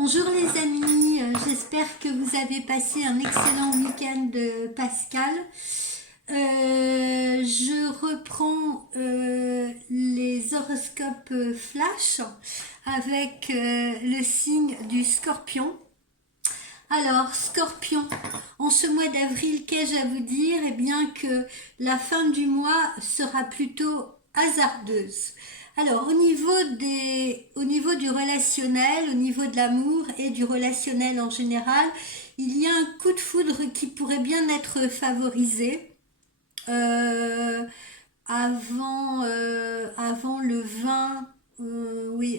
Bonjour les amis, j'espère que vous avez passé un excellent week-end Pascal. Je reprends les horoscopes flash avec le signe du Scorpion. Alors, Scorpion, en ce mois d'avril, qu'ai-je à vous dire? Eh bien que la fin du mois sera plutôt hasardeuse. Alors, au niveau du relationnel, au niveau de l'amour et du relationnel en général, il y a un coup de foudre qui pourrait bien être favorisé euh, avant le 20,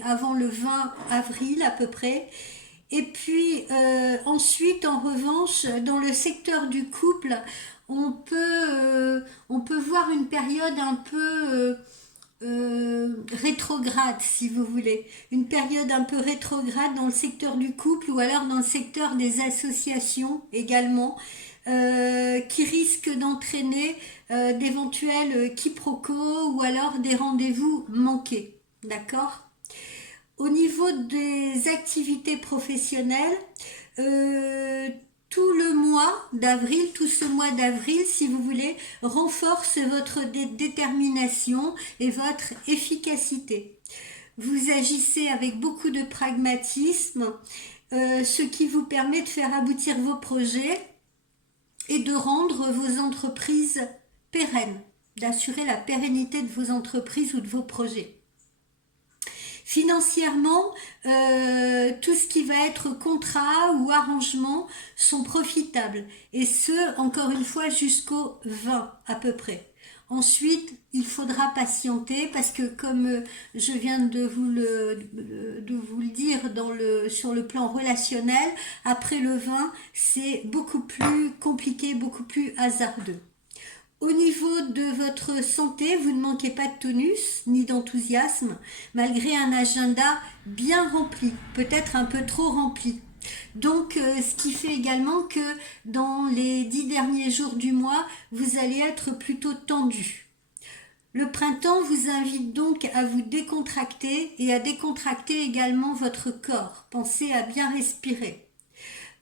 avant le 20 avril à peu près. Et puis ensuite, en revanche, dans le secteur du couple, on peut voir une période un peu rétrograde, si vous voulez. Une période un peu rétrograde dans le secteur du couple ou alors dans le secteur des associations également, qui risque d'entraîner d'éventuels quiproquos ou alors des rendez-vous manqués. D'accord? Au niveau des activités professionnelles, euh, tout le mois d'avril, tout ce mois d'avril, si vous voulez, renforce votre détermination et votre efficacité. Vous agissez avec beaucoup de pragmatisme, ce qui vous permet de faire aboutir vos projets et de rendre vos entreprises pérennes, d'assurer la pérennité de vos entreprises ou de vos projets. Financièrement, tout ce qui va être contrat ou arrangement sont profitables. Et ce, encore une fois, jusqu'au 20 à peu près. Ensuite, il faudra patienter parce que comme je viens de vous le dire sur le plan relationnel, après le 20, c'est beaucoup plus compliqué, beaucoup plus hasardeux. Au niveau de votre santé, vous ne manquez pas de tonus ni d'enthousiasme, malgré un agenda bien rempli, peut-être un peu trop rempli. Donc, ce qui fait également que dans les 10 derniers jours du mois, vous allez être plutôt tendu. Le printemps vous invite donc à vous décontracter et à décontracter également votre corps. Pensez à bien respirer.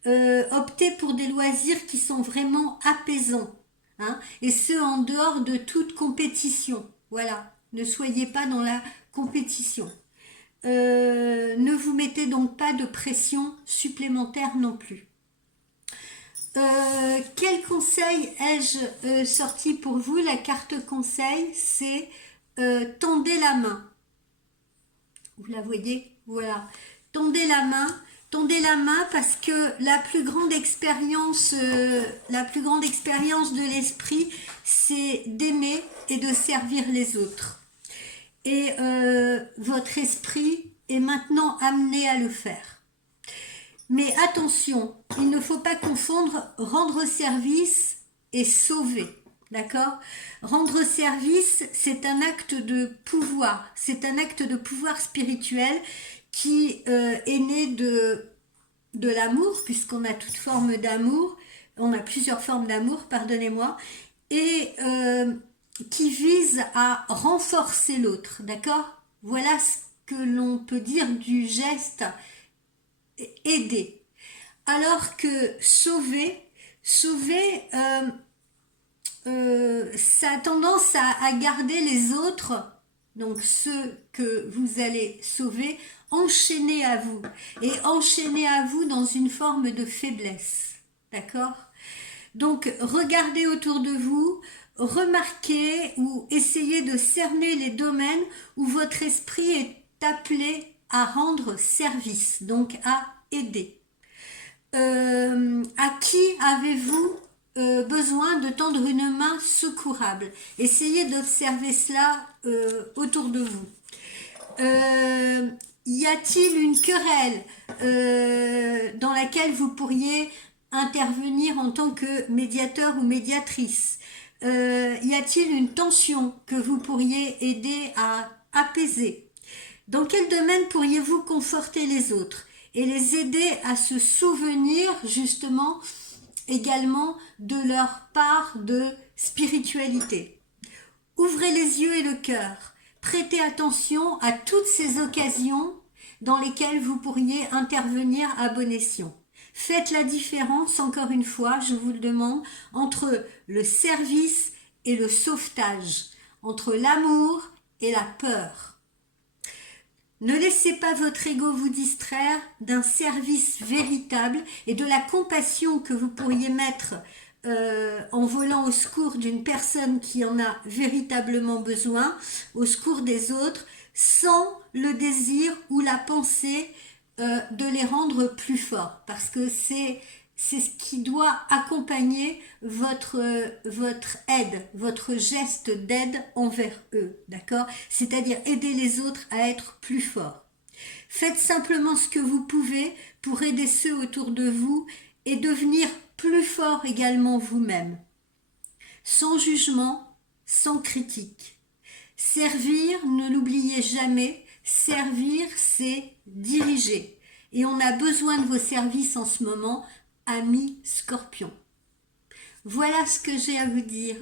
Optez pour des loisirs qui sont vraiment apaisants. Hein, et ce en dehors de toute compétition. Voilà, ne soyez pas dans la compétition. Ne vous mettez donc pas de pression supplémentaire non plus. Quel conseil ai-je sorti pour vous? La carte conseil, c'est tendez la main. Vous la voyez? Voilà. Tendez la main. Tendez la main parce que la plus grande expérience de l'esprit, c'est d'aimer et de servir les autres. Et votre esprit est maintenant amené à le faire. Mais attention, il ne faut pas confondre rendre service et sauver. D'accord? Rendre service, c'est un acte de pouvoir. C'est un acte de pouvoir spirituel qui est né de l'amour, puisqu'on a toute forme d'amour, on a plusieurs formes d'amour, pardonnez-moi, et qui vise à renforcer l'autre, d'accord? Voilà ce que l'on peut dire du geste aider. Alors que sauver, ça a tendance à garder les autres, donc ceux que vous allez sauver, enchaînés à vous, et enchaînés à vous dans une forme de faiblesse, d'accord? Donc regardez autour de vous, remarquez ou essayez de cerner les domaines où votre esprit est appelé à rendre service, donc à aider. À qui avez-vous besoin de tendre une main secourable? Essayez d'observer cela autour de vous. Y a-t-il une querelle dans laquelle vous pourriez intervenir en tant que médiateur ou médiatrice? Y a-t-il une tension que vous pourriez aider à apaiser? Dans quel domaine pourriez-vous conforter les autres et les aider à se souvenir justement également de leur part de spiritualité? Ouvrez les yeux et le cœur. Prêtez attention à toutes ces occasions dans lesquels vous pourriez intervenir à bon escient. Faites la différence, encore une fois, je vous le demande, entre le service et le sauvetage, entre l'amour et la peur. Ne laissez pas votre ego vous distraire d'un service véritable et de la compassion que vous pourriez mettre en volant au secours d'une personne qui en a véritablement besoin, au secours des autres, sans le désir ou la pensée de les rendre plus forts. Parce que c'est ce qui doit accompagner votre aide, votre geste d'aide envers eux, d'accord? C'est-à-dire aider les autres à être plus forts. Faites simplement ce que vous pouvez pour aider ceux autour de vous et devenir plus fort également vous-même. Sans jugement, sans critique. Servir, ne l'oubliez jamais, servir, c'est diriger. Et on a besoin de vos services en ce moment, amis Scorpions. Voilà ce que j'ai à vous dire.